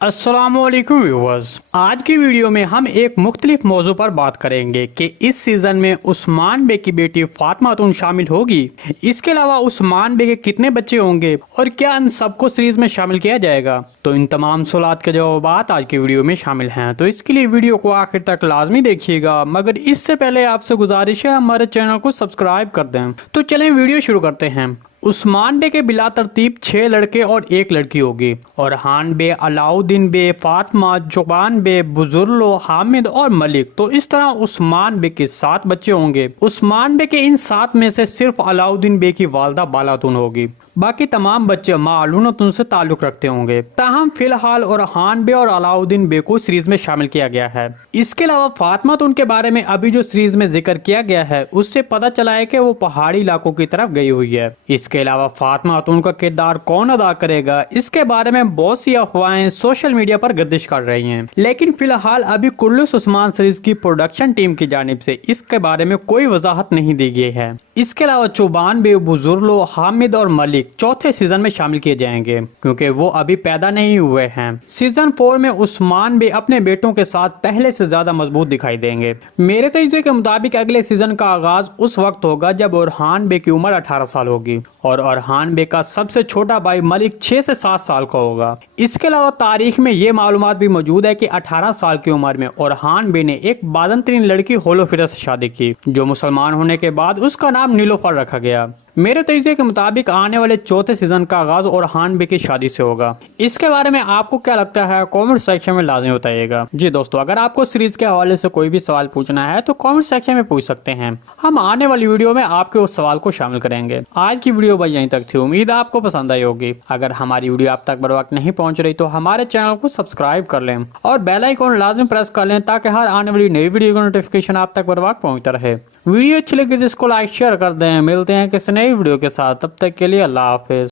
अस्सलाम वालेकुम व्यूअर्स। आज की वीडियो में हम एक मुख्तलिफ मौजू पर बात करेंगे कि इस सीज़न में उस्मान बे की बेटी फातिमा खातून शामिल होगी। इसके अलावा उस्मान बे के कितने बच्चे होंगे और क्या इन सबको सीरीज में शामिल किया जाएगा। तो इन तमाम सवालात के जवाब आज की वीडियो में शामिल हैं, तो इसके लिए वीडियो को आखिर तक लाजमी देखिएगा। मगर इससे पहले आपसे गुजारिश है हमारे चैनल को सब्सक्राइब कर दें। तो चलें वीडियो शुरू करते हैं। उस्मान बे के बिला तरतीब 6 लड़के और 1 लड़की होगी। और हान बे, अलाउद्दीन बे, फातिमा, जुबान बे, बुजुर्लो, हामिद और मलिक, तो इस तरह उस्मान बे के 7 बच्चे होंगे। उस्मान बे के इन 7 में से सिर्फ अलाउद्दीन बे की वालदा बालातून होगी, बाकी तमाम बच्चे मालूनतुन से ताल्लुक रखते होंगे। ताहम फिलहाल और हान बे और अलाउद्दीन बे को सीरीज में शामिल किया गया है। इसके अलावा फातिमा तो उनके बारे में अभी जो सीरीज में जिक्र किया गया है उससे पता चला है कि वो पहाड़ी इलाकों की तरफ गई हुई है। इसके अलावा फातिमा तो उनका किरदार कौन अदा करेगा, इसके बारे में बहुत सी अफवाहें सोशल मीडिया पर गर्दिश कर रही हैं, लेकिन फिलहाल अभी कुल्लूस उस्मान सीरीज की प्रोडक्शन टीम की जानिब से इसके बारे में कोई वजाहत नहीं दी गई है। इसके अलावा जुबान बे, बुजुर्लो, हामिद और मलिक चौथे सीजन में शामिल किए जाएंगे क्योंकि वो अभी पैदा नहीं हुए हैं। सीजन 4 में उस्मान बे अपने बेटों के साथ पहले से ज्यादा मजबूत दिखाई देंगे। मेरे तजुर्बे के मुताबिक अगले सीजन का आगाज उस वक्त होगा जब ओरहान बे की उम्र 18 साल होगी और ओरहान बे का सबसे छोटा भाई मलिक 6 से 7 साल का होगा। इसके अलावा तारीख में ये मालूमात भी मौजूद है कि 18 साल की उम्र में ओरहान बे ने एक बादन लड़की होलोफिरा से शादी की, जो मुसलमान होने के बाद उसका नाम नीलोफर रखा गया। मेरे तजुर्बे के मुताबिक आने वाले चौथे सीजन का आगाज ओरहान बे की शादी से होगा। इसके बारे में आपको क्या लगता है, कमेंट सेक्शन में लाजमी बताइएगा। जी दोस्तों, अगर आपको सीरीज के हवाले से कोई भी सवाल पूछना है तो कमेंट सेक्शन में पूछ सकते हैं। हम आने वाली वीडियो में आपके उस सवाल को शामिल करेंगे। आज की वीडियो बस यहीं तक थी, उम्मीद है आपको पसंद आई होगी। अगर हमारी वीडियो आप तक बर वक्त नहीं पहुंच रही तो हमारे चैनल को सब्सक्राइब कर लें और बेल आइकन लाजमी प्रेस कर लें ताकि हर आने वाली नई वीडियो का नोटिफिकेशन आप तक बर वक्त पहुंचता रहे। वीडियो अच्छी लगी तो इसको लाइक शेयर कर दें। मिलते हैं किसी नई वीडियो के साथ, तब तक के लिए अल्लाह हाफिज।